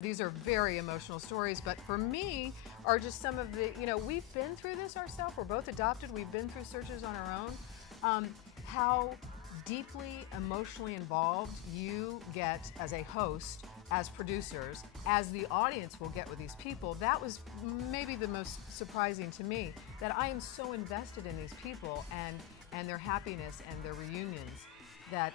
These are very emotional stories, but for me are just some of the, we've been through this ourselves. We're both adopted. We've been through searches on our own. How deeply emotionally involved you get as a host, as producers, as the audience will get with these people. That was maybe the most surprising to me, that I am so invested in these people and their happiness and their reunions that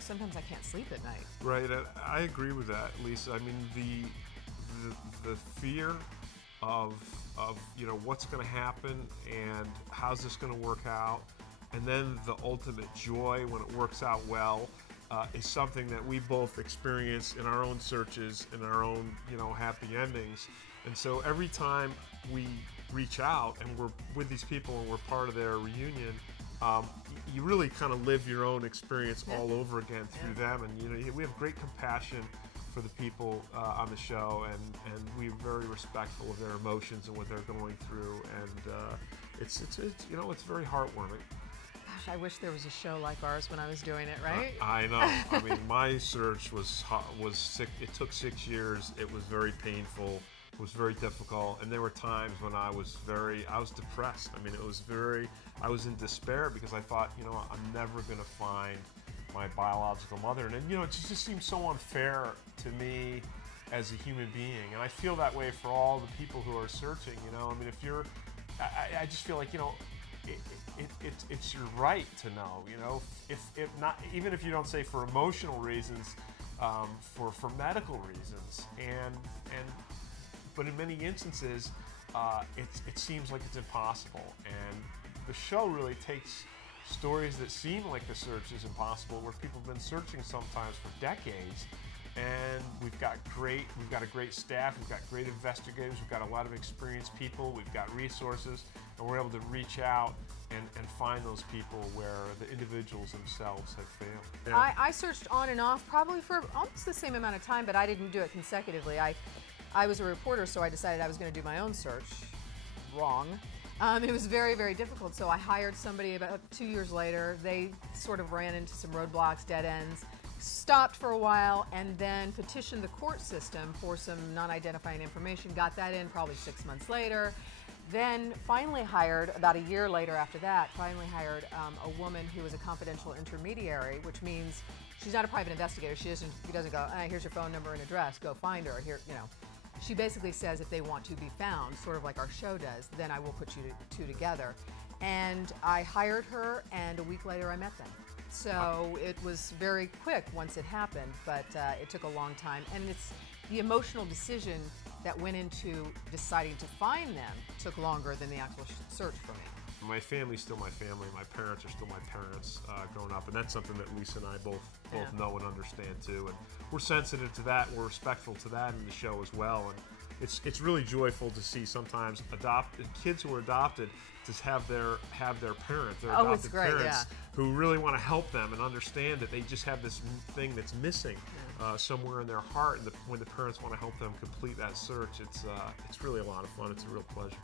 sometimes I can't sleep at night. Right, I agree with that, Lisa. I mean, the fear of what's going to happen and how's this going to work out, and then the ultimate joy when it works out well is something that we both experience in our own searches and our own happy endings. And so every time we reach out and we're with these people and we're part of their reunion, you really kind of live your own experience all over again through them. And we have great compassion for the people on the show, and we're very respectful of their emotions and what they're going through, and it's very heartwarming. Gosh, I wish there was a show like ours when I was doing it, right? I know. I mean, my search was sick. It took 6 years. It was very painful. It was very difficult, and there were times when I was depressed. I mean, I was in despair because I thought, I'm never going to find my biological mother, and it just seemed so unfair to me as a human being, and I feel that way for all the people who are searching. I mean, I just feel like it's your right to know. If not, even if you don't say for emotional reasons, for medical reasons, but in many instances, it seems like it's impossible. And the show really takes stories that seem like the search is impossible, where people have been searching sometimes for decades, and we've got a great staff, we've got great investigators, we've got a lot of experienced people, we've got resources, and we're able to reach out and find those people where the individuals themselves have failed. Yeah. I searched on and off probably for almost the same amount of time, but I didn't do it consecutively. I was a reporter, so I decided I was going to do my own search. Wrong. It was very, very difficult, so I hired somebody about 2 years later. They sort of ran into some roadblocks, dead ends, stopped for a while, and then petitioned the court system for some non-identifying information, got that in probably 6 months later. Then finally hired, about a year later after that, a woman who was a confidential intermediary, which means she's not a private investigator. She doesn't go, here's your phone number and address, go find her. Here, She basically says if they want to be found, sort of like our show does, then I will put you two together. And I hired her, and a week later I met them. So it was very quick once it happened, but it took a long time. And it's the emotional decision that went into deciding to find them took longer than the actual search for me. My family's still my family. My parents are still my parents growing up, and that's something that Lisa and I both know and understand too. And we're sensitive to that. We're respectful to that in the show as well. And it's really joyful to see sometimes kids who are adopted just have their parents, their adopted parents, who really want to help them and understand that they just have this thing that's missing somewhere in their heart. And when the parents want to help them complete that search, it's really a lot of fun. It's a real pleasure.